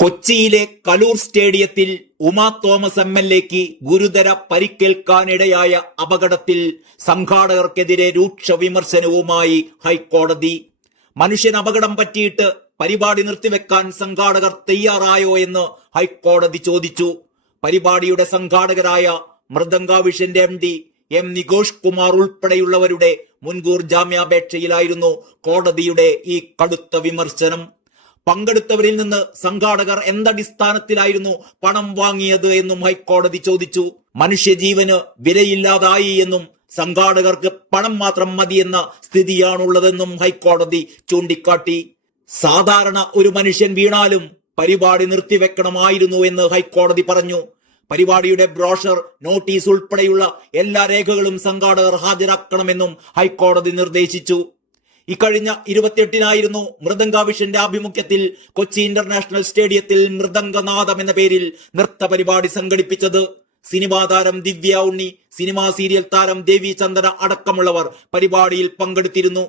കൊച്ചിയിലെ കലൂർ സ്റ്റേഡിയത്തിൽ Uma Thomas M L എക്ക് ഗുരുതര പരിക്കേൽക്കാനിടയായ അപകടത്തിൽ സംഘാടകർക്കെതിരെ രൂക്ഷ വിമർശനവുമായി ഹൈക്കോടതി. മനുഷ്യൻ അപകടം പറ്റിയിട്ട് പരിപാടി നിർത്തിവെക്കാൻ സംഘാടകർ തയ്യാറായോ എന്ന് ഹൈക്കോടതി ചോദിച്ചു. പരിപാടിയുടെ സംഘാടകരായ മൃദംഗാവിഷന്റെ M D M Nikosh Kumar ഉൾപ്പെടെയുള്ളവരുടെ മുൻകൂർ ജാമ്യാപേക്ഷയിലായിരുന്നു കോടതിയുടെ ഈ കടുത്ത വിമർശനം. പങ്കെടുത്തവരിൽ നിന്ന് സംഘാടകർ എന്തടിസ്ഥാനത്തിലായിരുന്നു പണം വാങ്ങിയത് എന്നും ഹൈക്കോടതി ചോദിച്ചു. മനുഷ്യജീവന് വിലയില്ലാതായി എന്നും സംഘാടകർക്ക് പണം മാത്രം മതിയെന്ന സ്ഥിതിയാണുള്ളതെന്നും ഹൈക്കോടതി ചൂണ്ടിക്കാട്ടി. സാധാരണ ഒരു മനുഷ്യൻ വീണാലും പരിപാടി നിർത്തിവെക്കണമായിരുന്നു എന്ന് ഹൈക്കോടതി പറഞ്ഞു. പരിപാടിയുടെ ബ്രോഷർ നോട്ടീസ് ഉൾപ്പെടെയുള്ള എല്ലാ രേഖകളും സംഘാടകർ ഹാജരാക്കണമെന്നും ഹൈക്കോടതി നിർദ്ദേശിച്ചു. ഇക്കഴിഞ്ഞ ഇരുപത്തിയെട്ടിനായിരുന്നു മൃദംഗാവിഷന്റെ ആഭിമുഖ്യത്തിൽ കൊച്ചി ഇന്റർനാഷണൽ സ്റ്റേഡിയത്തിൽ മൃദംഗനാഥം എന്ന പേരിൽ നൃത്ത പരിപാടി സംഘടിപ്പിച്ചത്. സിനിമാ താരം ദിവ്യ ഉണ്ണി സിനിമാ സീരിയൽ താരം ദേവി ചന്ദന അടക്കമുള്ളവർ പരിപാടിയിൽ പങ്കെടുത്തിരുന്നു.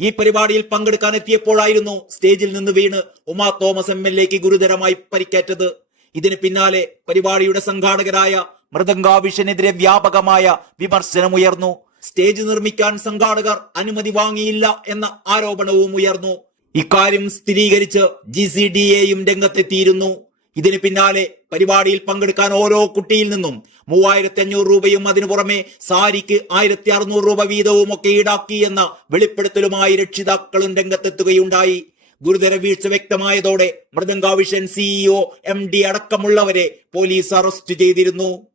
ഈ പരിപാടിയിൽ പങ്കെടുക്കാൻ എത്തിയപ്പോഴായിരുന്നു സ്റ്റേജിൽ നിന്ന് വീണ് ഉമാ തോമസ് എം എൽ എക്ക് ഗുരുതരമായി പരിക്കേറ്റത്. ഇതിന് പിന്നാലെ പരിപാടിയുടെ സംഘാടകരായ മൃദംഗാവിഷനെതിരെ വ്യാപകമായ വിമർശനമുയർന്നു. സ്റ്റേജ് നിർമ്മിക്കാൻ സംഘാടകർ അനുമതി വാങ്ങിയില്ല എന്ന ആരോപണവും ഉയർന്നു. ഇക്കാര്യം സ്ഥിരീകരിച്ച് ജി സി ഡി എയും രംഗത്തെത്തിയിരുന്നു. ഇതിന് പിന്നാലെ പരിപാടിയിൽ പങ്കെടുക്കാൻ ഓരോ കുട്ടിയിൽ നിന്നും മൂവായിരത്തി അഞ്ഞൂറ് രൂപയും അതിനു പുറമെ സാരിക്ക് ആയിരത്തി അറുന്നൂറ് രൂപ വീതവും ഒക്കെ ഈടാക്കി എന്ന വെളിപ്പെടുത്തലുമായി രക്ഷിതാക്കളും രംഗത്തെത്തുകയുണ്ടായി. ഗുരുതര വീഴ്ച വ്യക്തമായതോടെ മൃദംഗാവിഷൻ സിഇഒ എം ഡി അടക്കമുള്ളവരെ പോലീസ് അറസ്റ്റ് ചെയ്തിരുന്നു.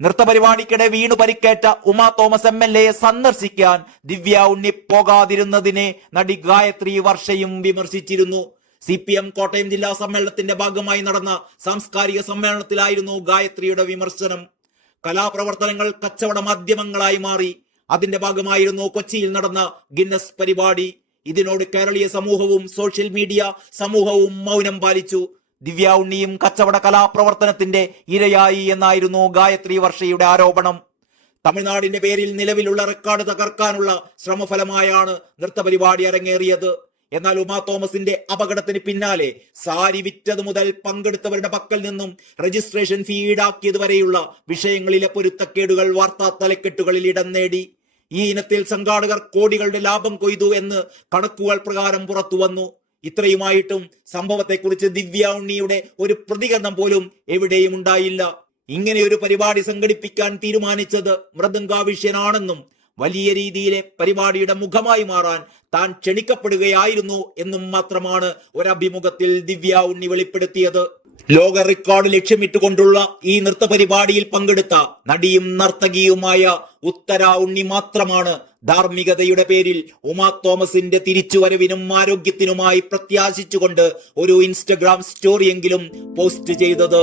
നൃത്തപരിപാടിക്കിടെ വീണു പരിക്കേറ്റ ഉമാ തോമസ് എം എൽ എയെ സന്ദർശിക്കാൻ ദിവ്യ ഉണ്ണി പോകാതിരുന്നതിനെ നടി ഗായത്രി വർഷയും വിമർശിച്ചിരുന്നു. സി പി എം കോട്ടയം ജില്ലാ സമ്മേളനത്തിന്റെ ഭാഗമായി നടന്ന സാംസ്കാരിക സമ്മേളനത്തിലായിരുന്നു ഗായത്രിയുടെ വിമർശനം. കലാപ്രവർത്തനങ്ങൾ കച്ചവട മാധ്യമങ്ങളായി മാറി. അതിന്റെ ഭാഗമായിരുന്നു കൊച്ചിയിൽ നടന്ന ഗിന്നസ് പരിപാടി. ഇതിനോട് കേരളീയ സമൂഹവും സോഷ്യൽ മീഡിയ സമൂഹവും മൗനം പാലിച്ചു. ദിവ്യ ഉണ്ണിയും കച്ചവട കലാപ്രവർത്തനത്തിന്റെ ഇരയായി എന്നായിരുന്നു ഗായത്രി വർഷയുടെ ആരോപണം. തമിഴ്നാടിന്റെ പേരിൽ നിലവിലുള്ള റെക്കോർഡ് തകർക്കാനുള്ള ശ്രമഫലമായാണ് നൃത്തപരിപാടി അരങ്ങേറിയത്. എന്നാൽ ഉമാ തോമസിന്റെ അപകടത്തിന് പിന്നാലെ സാരി വിറ്റത് മുതൽ പങ്കെടുത്തവരുടെ പക്കൽ നിന്നും രജിസ്ട്രേഷൻ ഫീ ഈടാക്കിയത് വരെയുള്ള വിഷയങ്ങളിലെ പൊരുത്തക്കേടുകൾ വാർത്താ തലക്കെട്ടുകളിൽ ഇടം നേടി. ഈ ഇനത്തിൽ സംഘാടകർ കോടികളുടെ ലാഭം കൊയ്തു എന്ന് കണക്കുകൾ പ്രകാരം പുറത്തു വന്നു ഇത്രയുമായിട്ടും സംഭവത്തെക്കുറിച്ച് ദിവ്യ ഉണ്ണിയുടെ ഒരു പ്രതികരണം പോലും എവിടെയും ഉണ്ടായില്ല. ഇങ്ങനെ ഒരു പരിപാടി സംഘടിപ്പിക്കാൻ തീരുമാനിച്ചത് മൃദംഗാവിഷ്യനാണെന്നും വലിയ രീതിയിലെ പരിപാടിയുടെ മുഖമായി മാറാൻ താൻ ക്ഷണിക്കപ്പെടുകയായിരുന്നു എന്നും മാത്രമാണ് ഒരഭിമുഖത്തിൽ ദിവ്യ ഉണ്ണി വെളിപ്പെടുത്തിയത്. ലോക റെക്കോർഡ് ലക്ഷ്യമിട്ടുകൊണ്ടുള്ള ഈ നൃത്ത പരിപാടിയിൽ പങ്കെടുത്ത നടിയും നർത്തകിയുമായ ഉത്തര ഉണ്ണി മാത്രമാണ് ധാർമ്മികതയുടെ പേരിൽ ഉമാ തോമസിന്റെ തിരിച്ചുവരവിനും ആരോഗ്യത്തിനുമായി പ്രത്യാശിച്ചുകൊണ്ട് ഒരു ഇൻസ്റ്റഗ്രാം സ്റ്റോറിയെങ്കിലും പോസ്റ്റ് ചെയ്തത്.